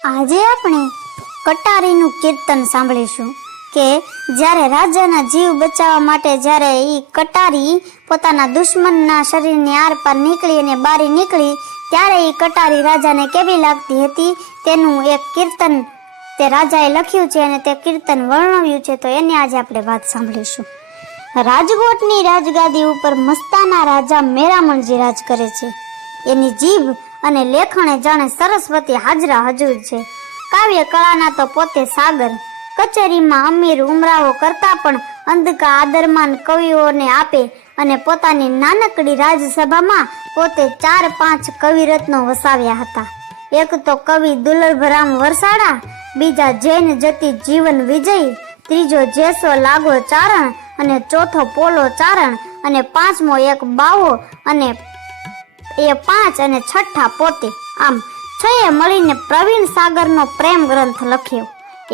આજે આપણે કટારીનું કીર્તન સાંભળીશું કે જ્યારે રાજાના જીવ બચાવવા માટે જ્યારે એ કટારી પોતાના દુશ્મનના શરીરની આરપાર નીકળી અને બારી નીકળી ત્યારે એ કટારી રાજાને કેવી લાગતી હતી તેનું એક કીર્તન તે રાજાએ લખ્યું છે અને તે કીર્તન વર્ણવ્યું છે. તો એની આજે આપણે વાત સાંભળીશું. રાજકોટની રાજગાદી ઉપર મસ્તાના રાજા મેરામણજી રાજ કરે છે. એની જીભ અને લેખણે જાણે સરસ્વતી હાજરા હજુર છે. કાવ્ય કળાના તો પોતે સાગર. કચેરીમાં અમીર ઉમરાઓ કરતા પણ અંધકા આદરમાન કવિઓને આપે અને પોતાની નાનકડી રાજસભામાં પોતે 4-5 કવિરત્નો વસાવ્યા હતા. એક તો કવિ દુર્લભરામ વરસાડા, બીજા જૈન જતી જીવન વિજય, ત્રીજો જેસો લાગો ચારણ અને ચોથો પોલો ચારણ અને પાંચમો એક બાવો અને એ 5 અને છઠ્ઠા પોતે. આમ 6 મળીને પ્રવીણ સાગરનો પ્રેમ ગ્રંથ લખ્યો.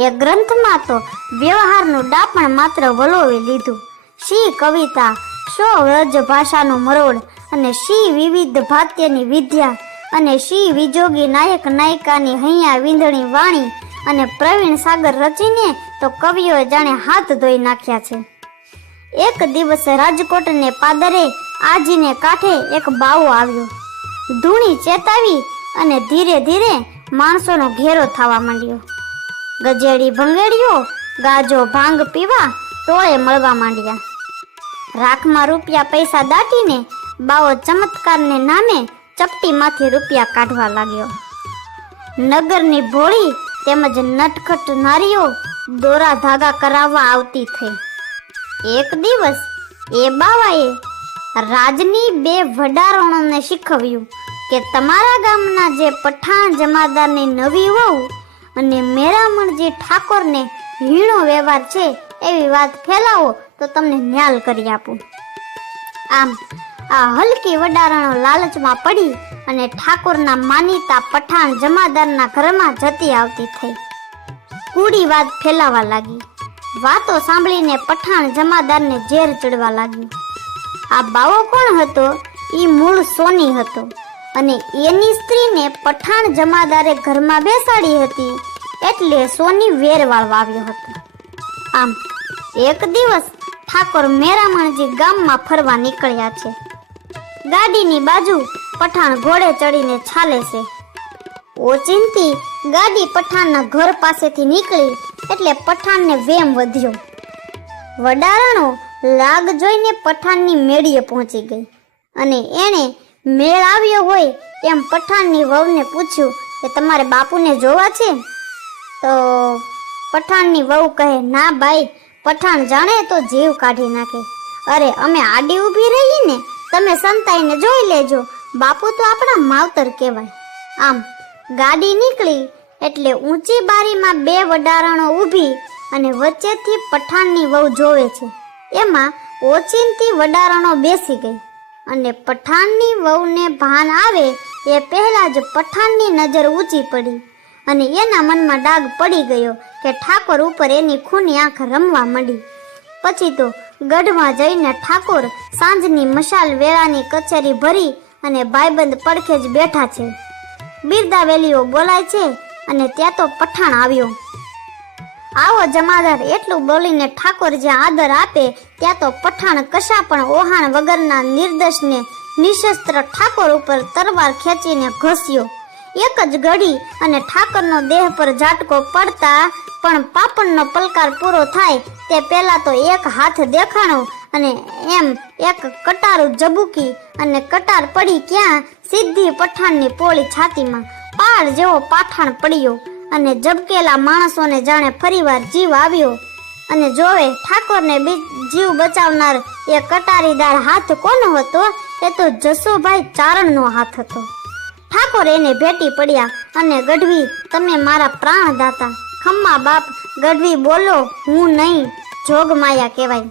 એ ગ્રંથમાં તો વ્યવહારનું ડાપણ માત્ર વલોવી લીધું. શી કવિતા, શો વ્રજ ભાષાનું મરોડ અને શી વિવિધ ભાત્યની વિદ્યા અને શી વિજોગી નાયક નાયિકાની હૈયા વિંધણી વાણી અને પ્રવીણ સાગર રચીને તો કવિઓએ જાણે હાથ ધોઈ નાખ્યા છે. એક દિવસે રાજકોટને પાદરે આજીને કાંઠે એક બાવો આવ્યો. ધૂણી ચેતાવી અને ધીરે ધીરે માણસોનો ઘેરો થવા માંડ્યો. ગજેડી ભંગેડીઓ ગાજો ભાંગ પીવા ટોળે મળવા માંડ્યા. રાખમાં રૂપિયા પૈસા દાટીને બાવો ચમત્કારને નામે ચપટીમાંથી રૂપિયા કાઢવા લાગ્યો. નગરની ભોળી તેમજ નટખટ નારીઓ દોરા ધાગા કરાવવા આવતી થઈ. એક દિવસ એ બાવાએ રાજની 2 વડારોણોને શીખવ્યું કે તમારા ગામના જે પઠાણ જમાદારની નવી વહુ અને મેરામણજી ઠાકોરને હીણો વ્યવહાર છે એવી વાત ફેલાવો તો તમને ન્યાલ કરી આપું. આમ આ હલકી વડારણો લાલચમાં પડી અને ઠાકોરના માનીતા પઠાણ જમાદારના ઘરમાં જતી આવતી થઈ. કૂડી વાત ફેલાવા લાગી. વાતો સાંભળીને પઠાણ જમાદારને ઝેર ચડવા લાગ્યું. આ બાવો કોણ હતો? ઈ મૂળ સોની હતો અને એની સ્ત્રીને પઠાણ જમાદારે ઘરમાં બેસાડી હતી એટલે સોની વેર વાળવા આવ્યો હતો. આમ એક દિવસ ઠાકોર મેરામણજી ગામમાં ફરવા નીકળ્યા છે. ગાડીની બાજુ પઠાણ ઘોડે ચડીને ચાલે છે. ઓચિંતી ગાડી પઠાણના ઘર પાસેથી નીકળી એટલે પઠાણને વેમ વધ્યો. વડારણો લાગ જોઈને પઠાણની મેળીએ પહોંચી ગઈ અને એણે મેળ આવ્યો હોય એમ પઠાણની વહુને પૂછ્યું કે તમારે બાપુને જોવા છે? તો પઠાણની વહુ કહે, ના ભાઈ, પઠાણ જાણે તો જીવ કાઢી નાખે. અરે અમે આડી ઊભી રહી ને, તમે સંતાઈને જોઈ લેજો, બાપુ તો આપણા માવતર કહેવાય. આમ ગાડી નીકળી એટલે ઊંચી બારીમાં 2 વડારણો ઊભી અને વચ્ચેથી પઠાણની વહુ જોવે છે. એમાં ઓચિંતી વડારણો બેસી ગઈ અને પઠાણની વહુને ભાન આવે એ પહેલા જ પઠાણની નજર ઊંચી પડી અને એના મનમાં ડાઘ પડી ગયો કે ઠાકોર ઉપર એની ખૂની આંખ રમવા માંડી. પછી તો ગઢમાં જઈને ઠાકોર સાંજની મશાલ વેળાની કચેરી ભરી અને ભાઈબંધ પડખે જ બેઠા છે. બિરદાવેલીઓ બોલાય છે અને ત્યાં તો પઠાણ આવ્યો. આવો જમાદાર એટલું બોલીને ઠાકોર જ્યાં આદર આપે ત્યાં તો પઠાણ કશા પણ ઓહાણ વગરના નિર્દોષને નિશસ્ત્ર ઠાકોર ઉપર તરવાર ખેંચીને ઘસ્યો. એક જ ઘડી અને ઠાકોરનો દેહ પર ઝાટકો પડતા પણ પાપણનો પલકાર પૂરો થાય તે પહેલા તો એક હાથ દેખાણો અને એમ એક કટારું જબુકી અને કટાર પડી ક્યાં સીધી પઠાણની પોળી છાતીમાં પાળ જેવો પાઠાણ પડ્યો અને જબકેલા માણસોને જાણે ફરીવાર જીવ આવ્યો અને જોવે ઠાકોરને જીવ બચાવનાર એ કટારીદાર હાથ કોનો હતો? એ તો જસોભાઈ ચારણનો હાથ હતો. ઠાકોર એને ભેટી પડ્યા અને ગઢવી, તમે મારા પ્રાણ દાતા. ખમ્મા બાપ, ગઢવી બોલો, હું નહીં, જોગમાયા કહેવાય.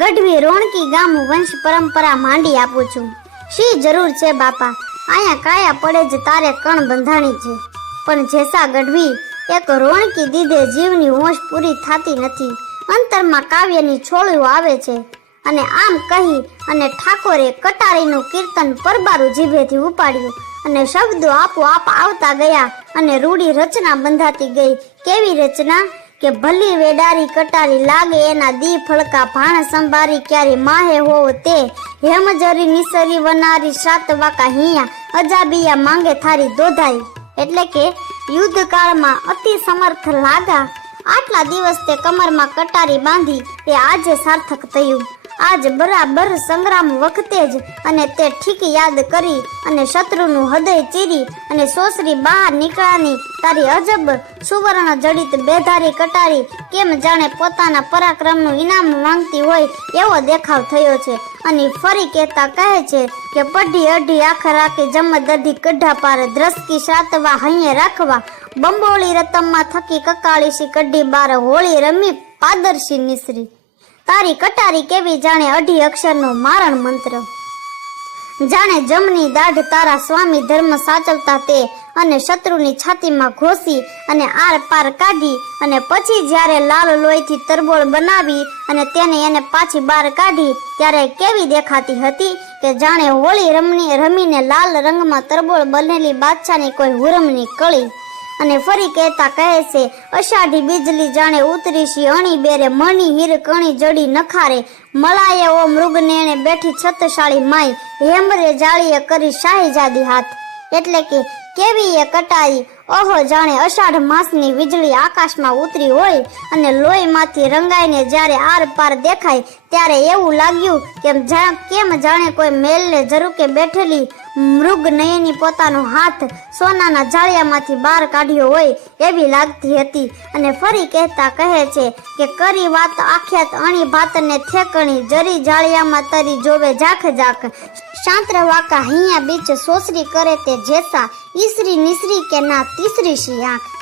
ગઢવી રોણકી ગામ વંશ પરંપરા માંડી આપું છું. શી જરૂર છે બાપા, અહીંયા કાયા પડે જ તારે કણ બંધાણી છે. પણ જેસા ગઢવી, એક રોણકી દીધે જીવની હોશ પૂરી થતી નથી. અંતરમાં કાવ્યની છોળીઓ આવે છે. અને આમ કહી અને ઠાકોરે કટારીનું કીર્તન પરબારું જીભેથી ઉપાડ્યું અને શબ્દો આપોઆપ આવતા ગયા અને રૂડી રચના બંધાતી ગઈ. કેવી રચના કે ભલી વેડારી કટારી લાગે એના દી ફળકા ભાણ સંભારી ક્યારે માહે હોવ તે હેમજરી નિસરી વનારી સાત વાકા હિયા અજાબિયા માંગે થારી દોધાઈ. એટલે કે યુદ્ધ કાળમાં અતિ સમર્થ લાગા આટલા દિવસ તે કમરમાં કટારી બાંધી એ આજે સાર્થક થયું. આજ બરાબર સંગ્રામ વખતે જ અને તે ઠીક યાદ કરી અને શત્રુનું હૃદય ચીરી અને સોસરી બહાર નીકળાની તારી અજબ સુવર્ણ જડિત બેધારી કટારી કેમ જાણે પોતાના પરાક્રમનું ઇનામ માંગતી હોય એવો દેખાવ થયો છે. અને ફરી કહેતા કહે છે કે પઢી અઢી આખ રાખી જમદધી કઢા પાર દ્રસકી સાતવા હૈયે રાખવા બંબોળી રતમમાં થકી કકાળીશી કઢી બાર હોળી રમી પાદરશી નિસરી. તારી કટારી કેવી જાણે અઢી અક્ષરનો મારણ મંત્ર, જાણે જમની દાઢ તારા સ્વામી ધર્મ સાચવતા તે અને શત્રુની છાતીમાં ઘોસી અને આર પાર કાઢી અને પછી જ્યારે લાલ લોહીથી તરબોળ બનાવી અને એને પાછી બહાર કાઢી ત્યારે કેવી દેખાતી હતી કે જાણે હોળી રમીને લાલ રંગમાં તરબોળ બનેલી બાદશાહની કોઈ હુરમની કળી. અને ફરી કહેતા કહે છે અષાઢી બીજલી જાણે ઉતરી શી અણી બેરે મણી હીર કણી જડી નખારે મલાએ ઓ મૃગનેણે બેઠી છતશાળી માય હેમરે જાળીએ કરી શાહીજાદી હાથ. એટલે કે કેવી એ કટારી ઓહો જાણે અષાઢ માસની વીજળી આકાશમાં ઉતરી હોય અને લોહીમાંથી રંગાઈને જ્યારે આર પાર દેખાય ત્યારે એવું લાગ્યું કેમ જાણે કોઈ મેલને ઝરૂકે બેઠેલી મૃગ નયની પોતાનો હાથ સોનાના જાળિયામાંથી બહાર કાઢ્યો હોય એવી લાગતી હતી. અને ફરી કહેતા કહે છે કે કરી વાત આખ્યાત અણી ભાતને થેકણી જરી જાળિયામાં તરી જોવે ઝાખ ઝાખ શાંત્ર વાકા હૈયા બીચ સોસરી કરે તે જેસા ઈસરી નિસરી કે ના તીસરી શી આંખ.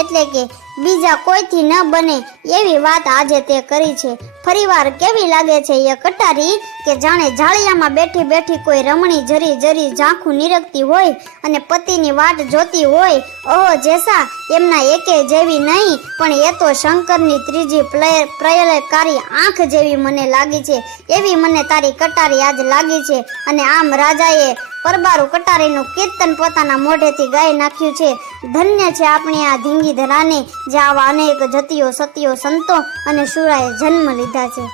એટલે કે બીજા કોઈથી ન બને એવી વાત આજે તે કરી છે. ફરીવાર કેવી લાગે છે એ કટારી કે જાણે જાળિયામાં બેઠી બેઠી કોઈ રમણી જરી જરી ઝાંખું નિરખતી હોય અને પતિની વાટ જોતી હોય. ઓહો જેસા એમના એકે જેવી નહીં પણ એ તો શંકરની ત્રીજી પ્રલયકારી આંખ જેવી મને લાગી છે એવી મને તારી કટારી આજ લાગી છે. અને આમ રાજાએ પરબારું કટારીનું કીર્તન પોતાના મોઢેથી ગાઈ નાખ્યું છે. ધન્ય છે આપણી આ ધીંગી ધરાને જે આવા અનેક જતીઓ સતીઓ સંતો અને શુરાએ જન્મ લીધા છે.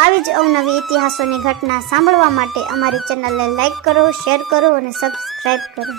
આવી જ અવનવી ઇતિહાસોની ઘટના સાંભળવા માટે અમારી ચેનલને લાઈક કરો, શેર કરો અને સબસ્ક્રાઈબ કરો.